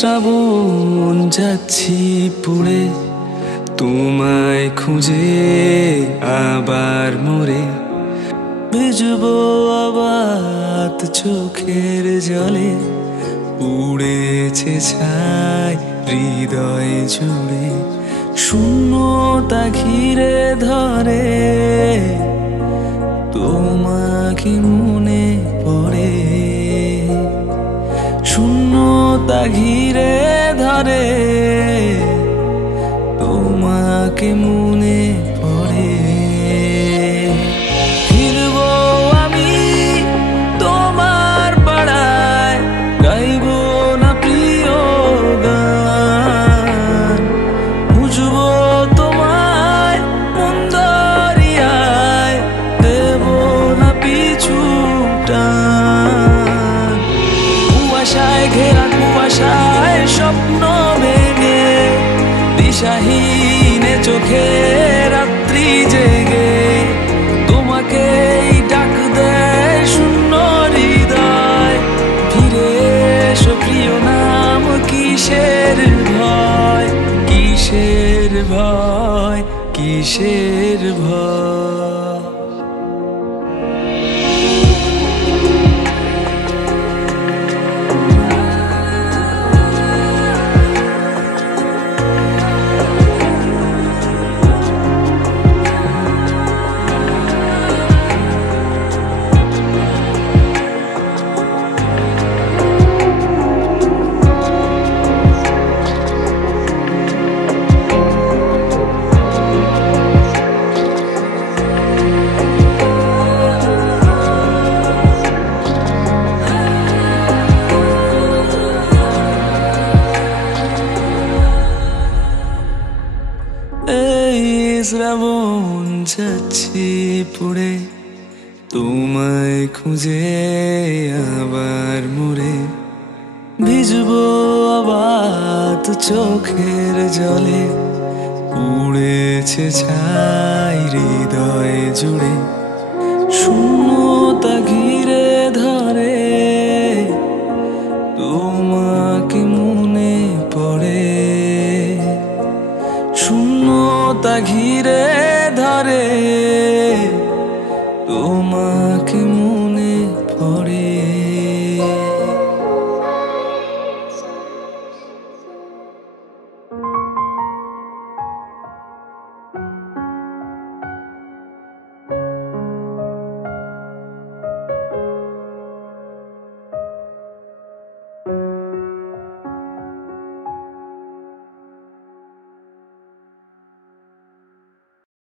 শ্রাবণ যাচ্ছি পুড়ে তোমায় খুঁজে আবার মোরে ভিজবো আবার চোখের জলে উড়েছে ছাই হৃদয় জুড়ে শূন্যতা ঘিরে ধরে তোমাকে মনে পড়ে শূন্যতা ঘিরে ধরে তোমাকে মনে পড়ে ফিরবো আমি তোমার পাড়ায় গাইবো না প্রিয় গান বুঝবো তোমায় মন দরিয়ায় দেব না পিছু টান কুয়াশায় ঘেরা কুয়াশায় স্বপ্ন ভেঙে দিশাহীন চোখে রাত্রি জেগে তোমাকেই ডাক দেয় শূন্য হৃদয় ফিরে এসো প্রিয় নাম কিসের ভয় কিসের ভয় কিসের ভয় শ্রাবণ যাচ্ছি পুড়ে তোমায় খুঁজে আবার মোরে ভিজবো আবার চোখের জলে উড়েছে ছাই হৃদয় জুড়ে শূন্য